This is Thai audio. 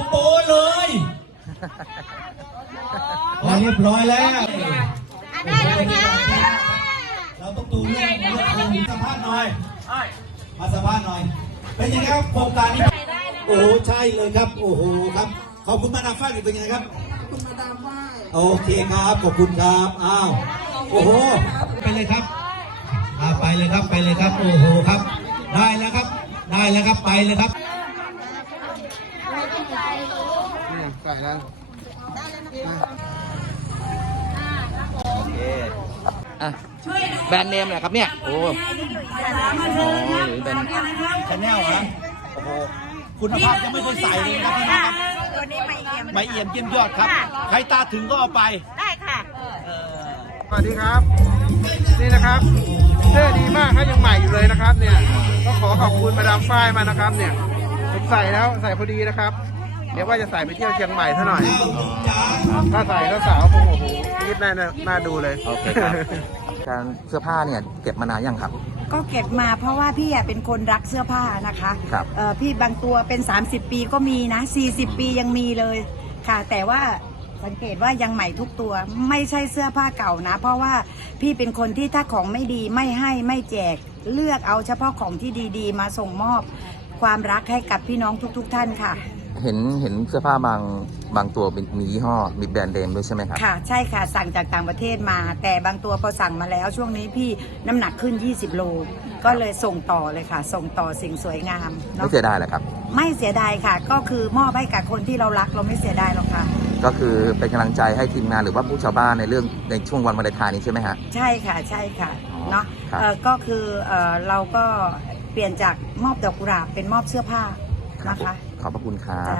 บโปเลยเรียบร้อยแล้วเราต้องดูเรื่องเรื่องสัมภาษณ์หน่อย มาสัมภาษณ์หน่อย เป็นยังไงครับโครงการนี้ โอ้โหใช่เลยครับ โอ้โหครับ ขอบคุณมาดามฟ้าอยู่เป็นยังไงครับบคุณมาดามฟ้าโอเคครับ ขอบคุณครับ อ้าว โอ้โห ไปเลยครับไปเลยครับ ไปเลยครับ โอ้โหครับ ได้แล้วครับ ได้แล้วครับ ไปเลยครับ ใส่แล้วอะแบรนด์เนมเหรอครับเนี่ย โอ้โหแบรนด์ชาแนลนะโอ้โหคุณภาพยังไม่เคยใส่เลยนะครับพี่น้องครับตัวนี้ไม่เอี่ยมไม่เอี่ยมเยี่ยมยอดครับ ใครตาถึงก็เอาไป ได้ค่ะสวัสดีครับ นี่นะครับเสื้อดีมากครับยังใหม่อยู่เลยนะครับ เนี่ย ก็ขอขอบคุณมาดามฝ้ายมานะครับ เนี่ยผมใส่แล้วใส่พอดีนะครับ เดี๋ยวว่าจะใส่ไปเที่ยวเชียงใหม่ซะหน่อย ถ้าใส่แล้วสาวคงโอ้โหคิดน่าน่าดูเลยโอเคครับ การเสื้อผ้าเนี่ยเก็บมานานยังครับ ก็เก็บมาเพราะว่าพี่อะเป็นคนรักเสื้อผ้านะคะครับเอ่อพี่บางตัวเป็น 30 ปีก็มีนะ 40 ปียังมีเลยค่ะ แต่ว่าสังเกตว่ายังใหม่ทุกตัวไม่ใช่เสื้อผ้าเก่านะ เพราะว่าพี่เป็นคนที่ถ้าของไม่ดีไม่ให้ไม่แจกเลือกเอาเฉพาะของที่ดีๆ มาส่งมอบความรักให้กับพี่น้องทุก ๆ ท่านค่ะ เห็นเห็นเสื้อผ้าบางบางตัวเป็นมียี่ห้อมีแบรนด์เนมด้วยใช่ไหมครับ ค่ะ ใช่ค่ะ สั่งจากต่างประเทศมา แต่บางตัวพอสั่งมาแล้วช่วงนี้พี่น้ำหนักขึ้น 20 โล ก็เลยส่งต่อเลยค่ะ ส่งต่อสิ่งสวยงามเนไม่อะเสียดายเหรอครับ ไม่เสียดายค่ะ ก็คือมอบให้กับคนที่เรารักเราไม่เสียดายหรอกค่ะ ก็คือเป็นกำลังใจให้ทีมงานหรือว่าผู้ชาวบ้านในเรื่องในช่วงวันวาเลนไทน์นี้ใช่ไหมฮะ ใช่ค่ะใช่ค่ะอ๋อเนาะครับ เอ่อก็คือเอ่อเราก็เปลี่ยนจากมอบดอกกุหลาบเป็นมอบเสื้อผ้านะคะ ขอบพระคุณครับ